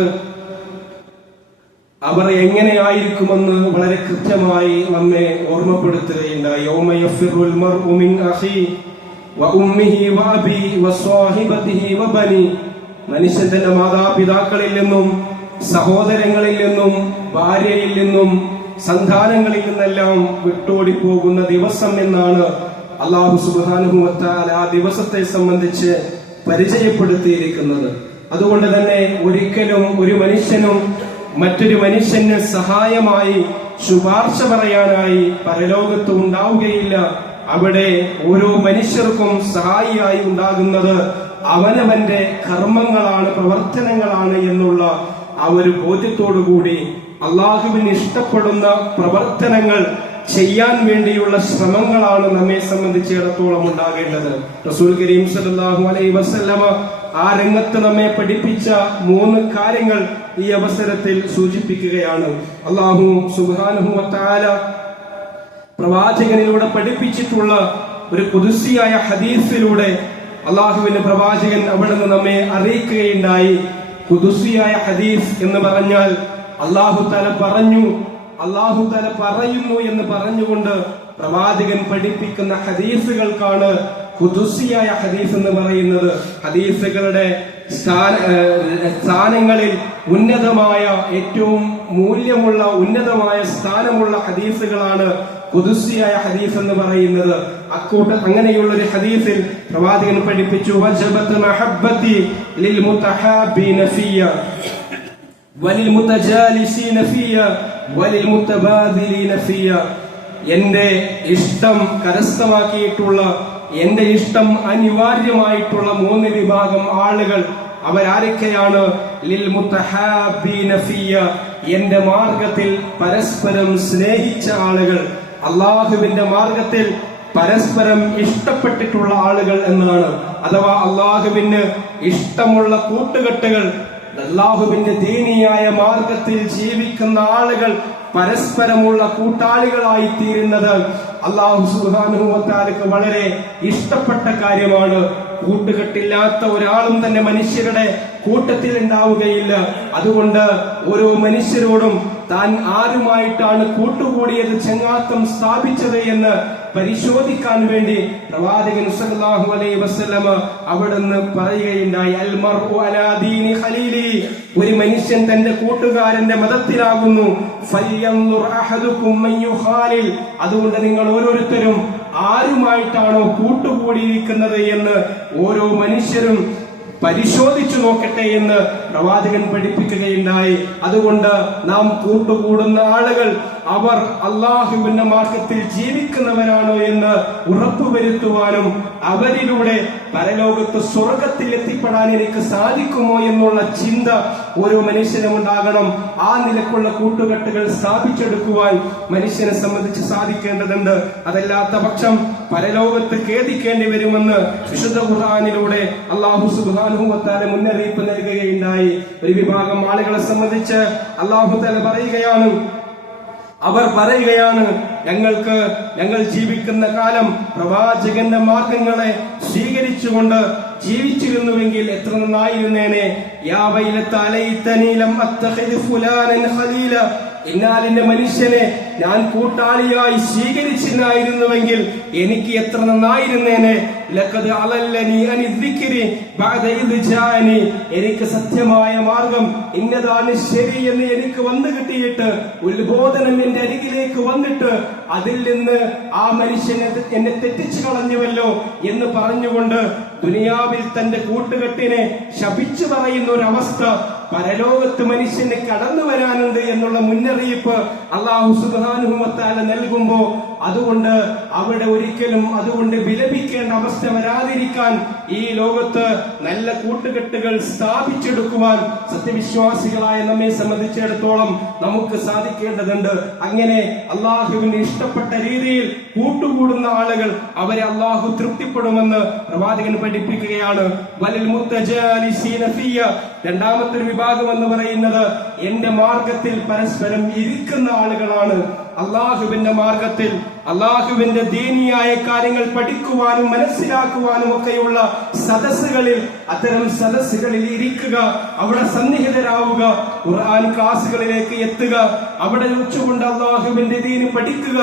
അവർ എങ്ങനെയായിരിക്കുമെന്ന് വളരെ കൃത്യമായി നമ്മെ ഓർമ്മപ്പെടുത്തുകയുണ്ടായി. യൗമ യഫിറുൽ മർഉ മിൻ അഖി വ ഉമ്മിഹി വ അബി വ സ്വഹിബതിഹി വ ബനി. മനുഷ്യൻ തന്റെ മാതാപിതാക്കളിൽ നിന്നും സഹോദരങ്ങളിൽ നിന്നും ഭാര്യയിൽ നിന്നും സന്താനങ്ങളിൽ നിന്നെല്ലാം വിട്ടോടിപ്പോകുന്ന ദിവസം എന്നാണ് അല്ലാഹു സുബ്ഹാനഹു വ തആല ആ ദിവസത്തെ സംബന്ധിച്ച് പരിചയപ്പെടുത്തിയിരിക്കുന്നത്. അതുകൊണ്ട് തന്നെ ഒരിക്കലും ഒരു മനുഷ്യനും മറ്റൊരു മനുഷ്യന് സഹായമായി ശുപാർശ പറയാനായി പരലോകത്ത് ഉണ്ടാവുകയില്ല. അവിടെ ഓരോ മനുഷ്യർക്കും സഹായിയായി ഉണ്ടാകുന്നത് അവനവന്റെ കർമ്മങ്ങളാണ്, പ്രവർത്തനങ്ങളാണ് എന്നുള്ള ആ ഒരു ബോധ്യത്തോടുകൂടി അള്ളാഹുവിന് ഇഷ്ടപ്പെടുന്ന പ്രവർത്തനങ്ങൾ ചെയ്യാൻ വേണ്ടിയുള്ള ശ്രമങ്ങളാണ് നമ്മെ സംബന്ധിച്ചിടത്തോളം ഉണ്ടാകേണ്ടത്. റസൂൽ കരീം സല്ലല്ലാഹു അലൈഹി വസല്ലമ ആ രംഗത്ത് നമ്മെ പഠിപ്പിച്ച 3 കാര്യങ്ങൾ ഈ അവസരത്തിൽ സൂചിപ്പിക്കുകയാണ്. അല്ലാഹു സുബ്ഹാനഹു വ തആല പ്രവാചകനിലൂടെ പഠിപ്പിച്ചിട്ടുള്ള ഒരു ഖുദ്സിയായ ഹദീസിലൂടെ അള്ളാഹുവിന്റെ പ്രവാചകൻ അവിടുന്ന് നമ്മെ അറിയിക്കുകയുണ്ടായി. ഖുദ്സിയായ ഹദീസ് എന്ന് പറഞ്ഞാൽ അല്ലാഹു തആല പറഞ്ഞു, അല്ലാഹു തആല പറയുന്നു എന്ന് പറഞ്ഞുകൊണ്ട് പ്രവാചകൻ പഠിപ്പിക്കുന്ന ഹദീസുകൾക്കാണ് ഖുദുസിയായ ഹദീസ് എന്ന് പറയുന്നത് ഹദീസുകളുടെ സ്ഥാനങ്ങളിൽ ഉന്നതമായ, ഏറ്റവും മൂല്യമുള്ള ഉന്നതമായ സ്ഥാനമുള്ള ഹദീസുകളാണ് ഖുദുസിയായ ഹദീസ് എന്ന് പറയുന്നത്. അങ്ങനെയുള്ള ഒരു ഹദീസിൽ പ്രവാചകൻ പഠിപ്പിച്ചു, വജബത്ത് മഹബ്ബതി ലിൽ മുതഹാബീന ഫിയ വലിൽ മുതജാലിസീന ഫിയ വലിൽ മുതബാദിലീന ഫിയ. എന്റെ ഇഷ്ടം കരസ്ഥമാക്കിയിട്ടുള്ള, എന്റെ ഇഷ്ടം അനിവാര്യമായിട്ടുള്ള 3 വിഭാഗം ആളുകൾ അവരാരൊക്കെയാണ്? ലിൽ മുതഹാബീന ഫിയ, എന്റെ മാർഗത്തിൽ പരസ്പരം സ്നേഹിച്ച ആളുകൾ, അള്ളാഹുവിന്റെ മാർഗത്തിൽ പരസ്പരം ഇഷ്ടപ്പെട്ടിട്ടുള്ള ആളുകൾ എന്നാണ്. അഥവാ അള്ളാഹുവിന് ഇഷ്ടമുള്ള കൂട്ടുകെട്ടുകൾ, അള്ളാഹുവിന്റെ ദീനിയായ മാർഗത്തിൽ ജീവിക്കുന്ന ആളുകൾ പരസ്പരമുള്ള കൂട്ടാളികളായി തീരുന്നത് അല്ലാഹു സുബ്ഹാനഹു വ തആലക്ക് വളരെ ഇഷ്ടപ്പെട്ട കാര്യമാണ്. കൂട്ടുകെട്ടില്ലാത്ത ഒരാളും തന്നെ മനുഷ്യരുടെ കൂട്ടത്തിൽ ഉണ്ടാവുകയില്ല. അതുകൊണ്ട് ഓരോ മനുഷ്യരോടും താൻ ആരുമായിട്ടാണ് കൂട്ടുകൂടിയത്, ചങ്ങാത്തം സ്ഥാപിച്ചത് എന്ന് പരിശോധിക്കാൻ വേണ്ടി പ്രവാചകൻ സല്ലല്ലാഹു അലൈഹി വസല്ലമ അവിടുന്ന് പറയുകയുണ്ടായി, അൽ മർഉ അലാ ദീനി ഖലീലി, ഒരു മനുഷ്യൻ തന്റെ കൂട്ടുകാരന്റെ മതത്തിലാകുന്നു. ഫൽയൻദുർ അഹദുകും മൻ യുഖാലിൽ, അതുകൊണ്ട് നിങ്ങൾ ഓരോരുത്തരും ആരുമായിട്ടാണോ കൂട്ടുകൂടിയിരിക്കുന്നത് എന്ന് ഓരോ മനുഷ്യരും പരിശോധിച്ചു നോക്കട്ടെ എന്ന് പ്രവാചകൻ പഠിപ്പിക്കുകയുണ്ടായി. അതുകൊണ്ട് നാം കൂട്ടുകൂടുന്ന ആളുകൾ അവർ അള്ളാഹുവിന്റെ മാർഗത്തിൽ ജീവിക്കുന്നവരാണോ എന്ന് ഉറപ്പുവരുത്തുവാനും അവരിലൂടെ പരലോകത്ത് സ്വർഗത്തിൽ എത്തിപ്പെടാൻ എനിക്ക് സാധിക്കുമോ എന്നുള്ള ചിന്ത ഓരോ മനുഷ്യനും ഉണ്ടാകണം. ആ നിലക്കുള്ള കൂട്ടുകെട്ടുകൾ സ്ഥാപിച്ചെടുക്കുവാൻ മനുഷ്യനെ സംബന്ധിച്ച് സാധിക്കേണ്ടതുണ്ട്. അതല്ലാത്ത പക്ഷം പരലോകത്ത് ഖേദിക്കേണ്ടി വരുമെന്ന് വിശുദ്ധ ഖുർആനിലൂടെ അല്ലാഹു സുബ്ഹാനഹു വ തആല മുന്നറിയിപ്പ് നൽകുകയുണ്ടായി. ഒരു വിഭാഗം ആളുകളെ സംബന്ധിച്ച് അല്ലാഹു തആല പറയുകയാണ്, അവർ പറയുകയാണ്, ഞങ്ങൾ ജീവിക്കുന്ന കാലം പ്രവാചകന്റെ മാർഗങ്ങളെ സ്വീകരിച്ചുകൊണ്ട് ജീവിച്ചിരുന്നുവെങ്കിൽ എത്ര നന്നായിരുന്നേനെ. യാ വൈലത അലൈതനി ലം അത്തഖിദ് ഫുലാനൻ ഖലീല, ഇന്നാലിന്റെ മനുഷ്യനെ ഞാൻ കൂട്ടാളിയായി സ്വീകരിച്ചില്ലായിരുന്നുവെങ്കിൽ എനിക്ക് എത്ര നന്നായിരുന്നേനെ. ലഖദ് അലല്ലനി അനി ദിക്രി ബഅദ ഇദ് ജാഅനി, എനിക്ക് സത്യമായ മാർഗം ഇന്നതാണ് ശരി എന്ന് എനിക്ക് വന്നു കിട്ടിയിട്ട്, ഉത്ബോധനം എന്റെ അരികിലേക്ക് വന്നിട്ട് അതിൽ നിന്ന് ആ മനുഷ്യനെ എന്നെ തെറ്റിച്ചു കളഞ്ഞുവല്ലോ എന്ന് പറഞ്ഞുകൊണ്ട് ദുനിയാവിൽ തന്റെ കൂട്ടുകെട്ടിനെ ശപിച്ചു പറയുന്ന ഒരു അവസ്ഥ പരലോകത്ത് മനുഷ്യന് കടന്നു വരാനുണ്ട് എന്നുള്ള മുന്നറിയിപ്പ് അല്ലാഹു സുബ്ഹാനഹു വ തആല നൽകുമ്പോ അതുകൊണ്ട് അവിടെ ഒരിക്കലും അതുകൊണ്ട് വിലപിക്കേണ്ട അവസ്ഥ വരാതിരിക്കാൻ ഈ ലോകത്ത് നല്ല കൂട്ടുകെട്ടുകൾ സ്ഥാപിച്ചെടുക്കുവാൻ സത്യവിശ്വാസികളായ നമ്മെ സംബന്ധിച്ചിടത്തോളം നമുക്ക് സാധിക്കേണ്ടതുണ്ട്. അങ്ങനെ അള്ളാഹുവിന് ഇഷ്ടപ്പെട്ട രീതിയിൽ കൂട്ടുകൂടുന്ന ആളുകൾ അവരെ അള്ളാഹു തൃപ്തിപ്പെടുമെന്ന് പ്രവാചകൻ പഠിപ്പിക്കുകയാണ്. വലിൽ മുത്തജാലിസീന ഫിയ, രണ്ടാമത്തെ ഒരു വിഭാഗം എന്ന് പറയുന്നത് എന്റെ മാർഗത്തിൽ പരസ്പരം ഇരിക്കുന്ന ആളുകളാണ്. അള്ളാഹുവിന്റെ മാർഗത്തിൽ അള്ളാഹുവിന്റെ ദീനിയായ കാര്യങ്ങൾ പഠിക്കുവാനും മനസ്സിലാക്കുവാനും ഒക്കെയുള്ള സദസ്സുകളിൽ, അത്തരം സദസ്സുകളിൽ ഇരിക്കുക, അവിടെ സന്നിഹിതരാവുക, ഖുർആൻ ക്ലാസുകളിലേക്ക് എത്തുക, അവിടെ വെച്ചുകൊണ്ട് അള്ളാഹുവിന്റെ ദീന് പഠിക്കുക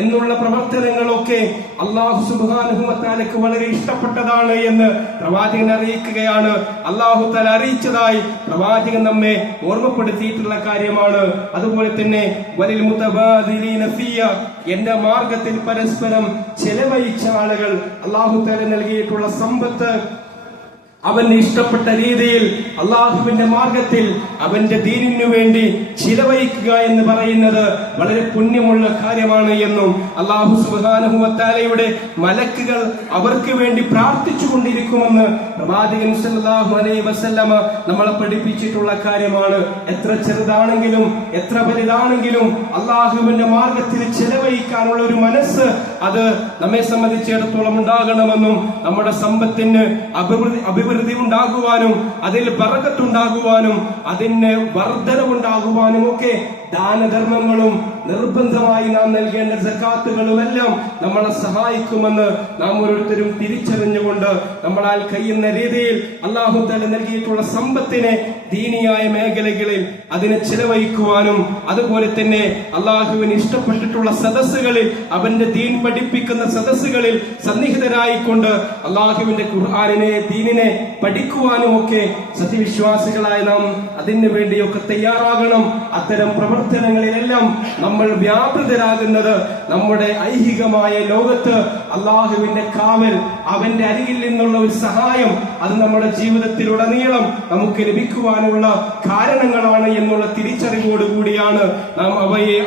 എന്നുള്ള പ്രവർത്തനങ്ങളൊക്കെ അള്ളാഹു സുബ്ഹാനഹു വ തആലക്ക് വളരെ ഇഷ്ടപ്പെട്ടതാണ് എന്ന് പ്രവാചകൻ അറിയിക്കുകയാണ്. അള്ളാഹു തആല അറിയിച്ചതായി പ്രവാചകൻ നമ്മെ ഓർമ്മപ്പെടുത്തിയിട്ടുള്ള കാര്യമാണ്. അതുപോലെ തന്നെ വലിൽ മുതബാദിലീന ഫിയ, എന്റെ മാർഗത്തിൽ പരസ്പരം ചെലവഴിച്ച ആളുകൾ, അള്ളാഹു തആല നൽകിയിട്ടുള്ള സമ്പത്ത് അവന് ഇഷ്ടപ്പെട്ട രീതിയിൽ അള്ളാഹുവിന്റെ മാർഗത്തിൽ അവന്റെ ദീനിനു വേണ്ടി ചിലവഴിക്കുക എന്ന് പറയുന്നത് വളരെ പുണ്യമുള്ള കാര്യമാണ് എന്നും അല്ലാഹു സുബ്ഹാനഹു വ തആലയുടെ മലക്കുകൾ അവർക്ക് വേണ്ടി പ്രാർത്ഥിച്ചു കൊണ്ടിരിക്കുമെന്ന് പ്രവാചകൻ സല്ലല്ലാഹു അലൈഹി വസല്ലമ നമ്മളെ പഠിപ്പിച്ചിട്ടുള്ള കാര്യമാണ്. എത്ര ചെറുതാണെങ്കിലും എത്ര വലുതാണെങ്കിലും അള്ളാഹുവിന്റെ മാർഗത്തിൽ ചിലവഴിക്കാനുള്ള ഒരു മനസ്സ് അത് നമ്മെ സംബന്ധിച്ചിടത്തോളം ഉണ്ടാകണമെന്നും നമ്മുടെ സമ്പത്തിന് അഭിവൃദ്ധി ഉണ്ടാകുവാനും അതിൽ ബറക്കത്തുണ്ടാകുവാനും അതിന് വർധനവുണ്ടാകുവാനും ഒക്കെ ദാനധർമ്മങ്ങളും നിർബന്ധമായി നാം നൽകേണ്ട സകാത്തുകളുമെല്ലാം നമ്മളെ സഹായിക്കുമെന്ന് നാം ഓരോരുത്തരും തിരിച്ചറിഞ്ഞുകൊണ്ട് നമ്മളാൽ കഴിയുന്ന രീതിയിൽ അല്ലാഹു തആല നൽകിയിട്ടുള്ള സമ്പത്തിനെ ദീനിയായ മേഖലകളിൽ അതിനെ ചെലവഴിക്കുവാനും അതുപോലെ തന്നെ അള്ളാഹുവിന് ഇഷ്ടപ്പെട്ടിട്ടുള്ള സദസ്സുകളിൽ അവന്റെ ദീൻ പഠിപ്പിക്കുന്ന സദസ്സുകളിൽ സന്നിഹിതരായിക്കൊണ്ട് അള്ളാഹുവിന്റെ ഖുർആനിനെ ദീനിനെ പഠിക്കുവാനും ഒക്കെ സത്യവിശ്വാസികളായ നാം അതിനു വേണ്ടിയൊക്കെ തയ്യാറാകണം. അത്തരം പ്രവർത്തനങ്ങളിലെല്ലാം നമ്മൾ വ്യാപൃതരാകുന്നത് നമ്മുടെ ഐഹികമായ ലോകത്ത് അള്ളാഹുവിന്റെ കാവൽ, അവന്റെ അരികിൽ നിന്നുള്ള ഒരു സഹായം അത് നമ്മുടെ ജീവിതത്തിലുടനീളം നമുക്ക് ലഭിക്കുവാനുള്ള കാരണങ്ങളാണ് എന്നുള്ള തിരിച്ചറിവോടുകൂടിയാണ് നാം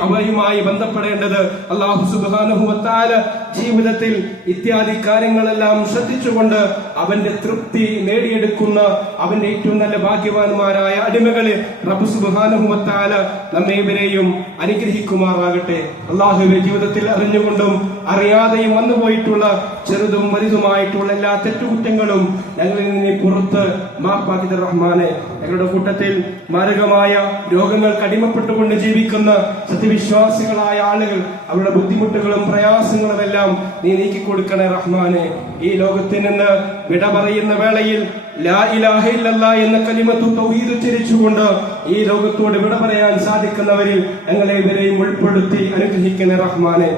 അവയുമായി ബന്ധപ്പെടേണ്ടത്. അല്ലാഹു സുബ്ഹാനഹു വ തആല ജീവിതത്തിൽ ഇത്യാദി കാര്യങ്ങളെല്ലാം ശ്രദ്ധിച്ചുകൊണ്ട് അവന്റെ തൃപ്തി നേടിയെടുക്കുന്ന അവന്റെ ഏറ്റവും നല്ല ഭാഗ്യവാന്മാരായ അടിമകളെ റബ്ബ് സുബ്ഹാനഹു വ തആല നമ്മെ ഇവരെയും അനുഗ്രഹിക്കുമാറാകട്ടെ. അല്ലാഹുവേ, ജീവിതത്തിൽ അറിഞ്ഞുകൊണ്ടും അറിയാതെയും വന്നുപോയിട്ടുള്ള ചെറുതും വലുതുമായിട്ടുള്ള എല്ലാ തെറ്റുകുറ്റങ്ങളും ഞങ്ങളിൽ നിന്ന് പുറത്ത് മാപ്പാക്കി റഹ്മാനെ. ഞങ്ങളുടെ കൂട്ടത്തിൽ മാരകമായ രോഗങ്ങൾക്ക് അടിമപ്പെട്ടുകൊണ്ട് ജീവിക്കുന്ന സത്യവിശ്വാസികളായ ആളുകൾ, അവരുടെ ബുദ്ധിമുട്ടുകളും പ്രയാസങ്ങളും എല്ലാം നീ നീക്കിക്കൊടുക്കണേ റഹ്മാനെ. ഈ ലോകത്തിൽ നിന്ന് വിട പറയുന്ന വേളയിൽ ലാ ഇലാഹ ഇല്ലല്ലാഹ് എന്ന കലിമത്തു തൗഹീദ് ഉച്ചരിച്ചുകൊണ്ട് ഈ ലോകത്തോട് വിട പറയാൻ സാധിക്കുന്നവരിൽ ഞങ്ങളെ ഇവരെയും ഉൾപ്പെടുത്തി അനുഗ്രഹിക്കണേ റഹ്മാനെ.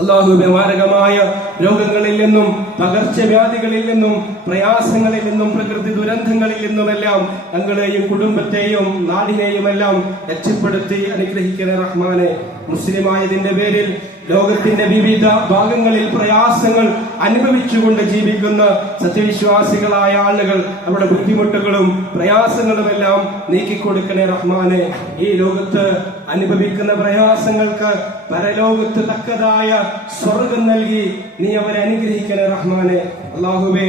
അല്ലാഹുവേ, മാരകമായ രോഗങ്ങളിൽ നിന്നും പകർച്ചവ്യാധികളിൽ നിന്നും പ്രയാസങ്ങളിൽ നിന്നും പ്രകൃതി ദുരന്തങ്ങളിൽ നിന്നുമെല്ലാം ഞങ്ങളെയും കുടുംബത്തെയും നാടിനെയും എല്ലാം രക്ഷപ്പെടുത്തി അനുഗ്രഹിക്കണേ റഹ്മാനെ. മുസ്ലിമായതിന്റെ പേരിൽ ലോകത്തിന്റെ വിവിധ ഭാഗങ്ങളിൽ പ്രയാസങ്ങൾ അനുഭവിച്ചുകൊണ്ട് ജീവിക്കുന്ന സത്യവിശ്വാസികളായ ആളുകൾ അവരുടെ ബുദ്ധിമുട്ടുകളും പ്രയാസങ്ങളുമെല്ലാം നീക്കിക്കൊടുക്കണേ റഹ്മാനെ. ഈ ലോകത്ത് അനുഭവിക്കുന്ന പ്രയാസങ്ങൾക്ക് പരലോകത്ത് തക്കതായ സ്വർഗം നൽകി നീ അവരെ അനുഗ്രഹിക്കണേ റഹ്മാനെ. അല്ലാഹുവേ,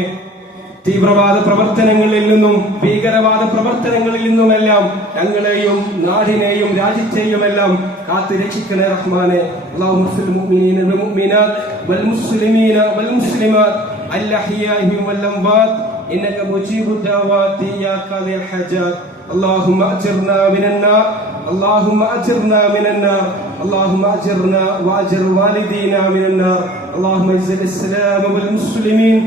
തീവ്രവാദ പ്രവർത്തനങ്ങളിൽ നിന്നും ഭീകരവാദ പ്രവർത്തനങ്ങളിൽ നിന്നുമെല്ലാം ഞങ്ങളെയും നാടിനെയും രാജ്യത്തെയുമെല്ലാം കാത്തു രക്ഷിക്കണേ റഹ്മാനെ. അല്ലാഹുമ്മ മുഅ്മിനീന വൽ മുഅ്മിനാത്ത് വൽ മുസ്ലിമീന വൽ മുസ്ലിമാത്ത് അൽഅഹ്യാഇ വൽ അംവാത്ത് ഇന്നക മുജീബു ദഅവാതി യാ ഖാദിൽ ഹജാത്ത്. اللهم اجرنا من النار اللهم اجرنا من النار اللهم اجرنا واجر والدينا من النار. اللهم اعز الاسلام والمسلمين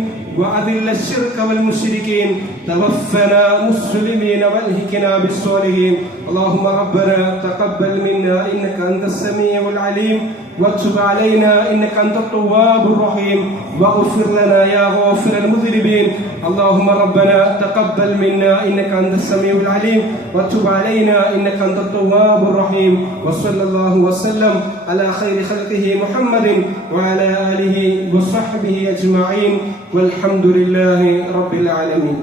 وأذل الشرك والمشركين. توفنا مسلمين والهكنا بالصالحين. اللهم ربنا تقبل منا إنك أنت السميع العليم وتب علينا إنك أنت التواب الرحيم واغفر لنا يا غافر المذنبين. اللهم ربنا تقبل منا إنك أنت السميع العليم وتب علينا إنك أنت التواب الرحيم. وصلى الله وسلم على خير خلقه محمد وعلى آله وصحبه أجمعين والحمد لله رب العالمين.